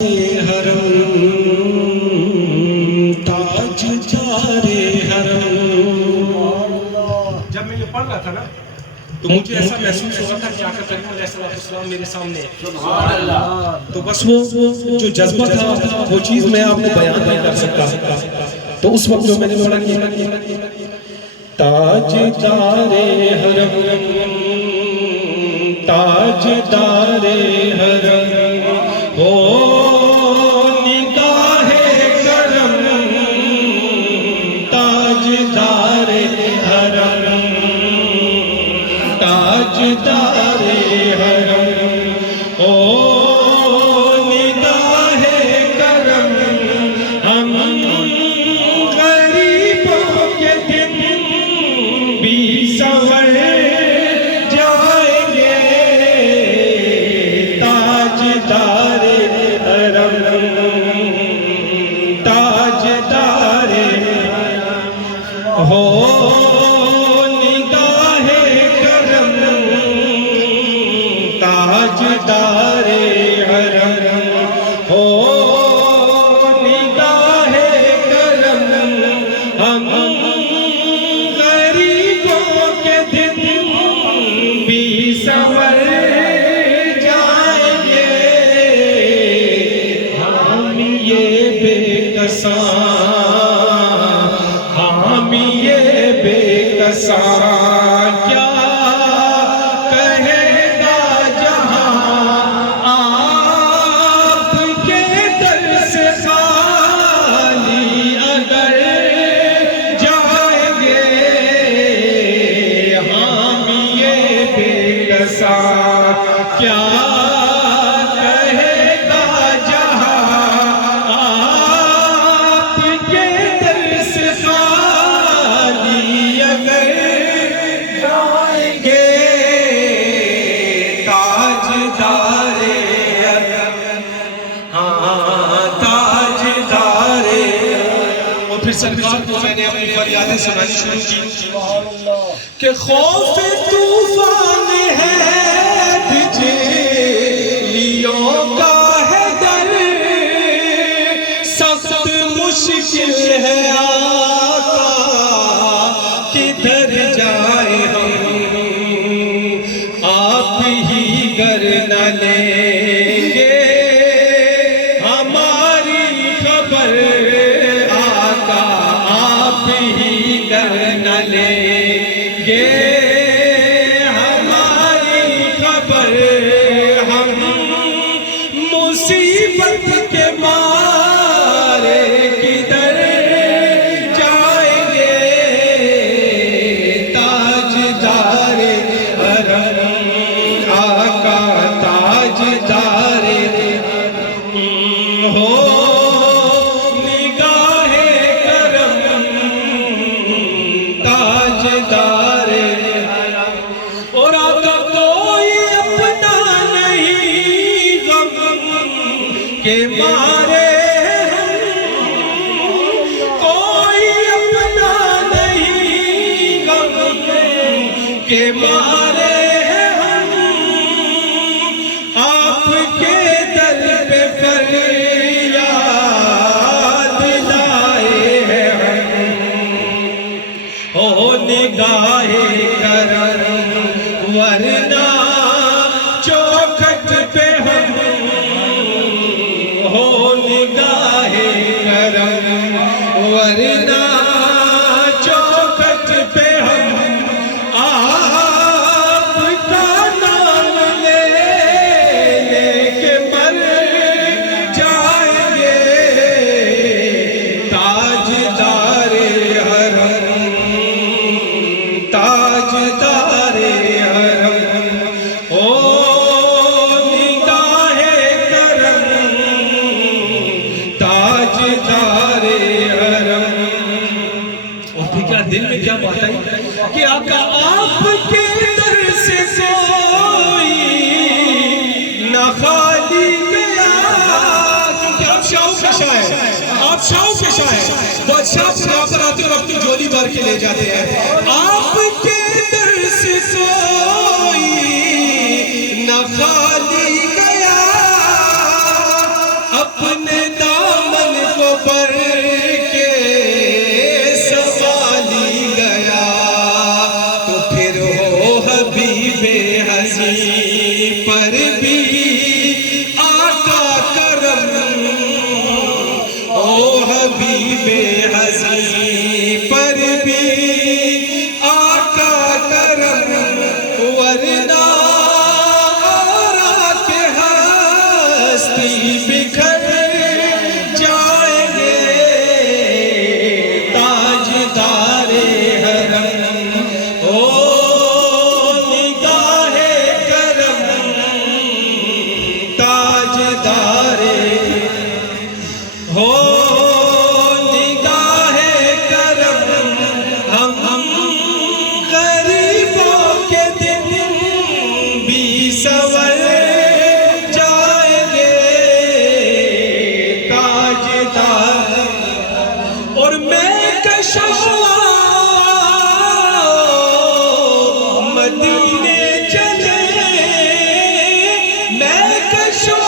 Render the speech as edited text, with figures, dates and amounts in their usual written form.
حرم تاج جارے حرم. جب میں یہ پڑھ رہا تھا نا تو مجھے ایسا محسوس ہوا تھا کہ آقا کریم علیہ السلام میرے سامنے سبحان اللہ. تو بس وہ جو جذبہ تھا وہ چیز میں آپ کو بیان نہیں کر سکتا. تو اس وقت جو میں نے پڑھا کہ تاج جارے حرم تاج جارے حرم ہو سرکار کو میں نے اپنی فریادیں سنانی شروع کی کہ خوف طوفان ہے بجلیوں کا ہے در سخت مشکل ہے آقا کدھر جائیں ہم آپ ہی گر نہ لیں گے ہماری خبر لیں گے ہماری خبر ہم مصیبت کے مارے کدھر جائیں گے تاجدار حرم آقا تاجدار ہو کے مارے کوئی اپنا نہیں غم کے مارے ہم آپ کے در پہ فریاد لائے ہیں ہم نگاہ کرم ورنہ چوکھٹ پہ ہم ہو نگاہ کرم ورنہ چوکھٹ پہ ہم آپ کا نام لے لے کے مر جائیں گے تاجدار حرم تاجدار حرم دل میں کیا بات ہے کہ آقا آپ کے در سے کوئی نہ خالی گیا کیونکہ آپ شاہوں کے شاہ آپ شاہوں کے شاہ بادشاہ سے آپ پر آتے اور اپنی جولی بھر کے لے جاتے ہیں آپ کے در سے کوئی نہ خالی گیا شما